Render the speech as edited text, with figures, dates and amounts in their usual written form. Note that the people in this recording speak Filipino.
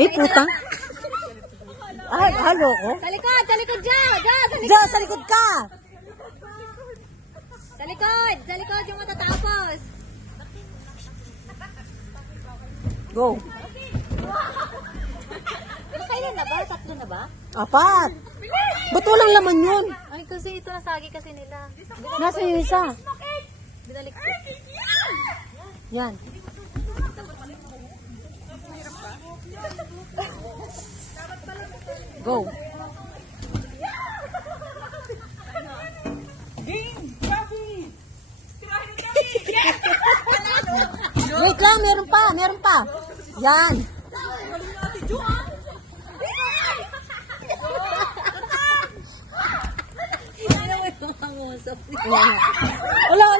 Ay, puta. Ay, halo ko. Sa likod dyan! Dyan, sa likod! Diyan, sa likod ka. Sa likod yung matatapos. Go. Kailan na ba? Tatlo na ba? Apat. Ba't walang laman yun? Ay, kasi ito nasagi kasi nila. Nasa yung isa? Binalik ko. Yan. Go. Wait lang, meron pa. Yan. Hindi naman yung mangusap. Wala.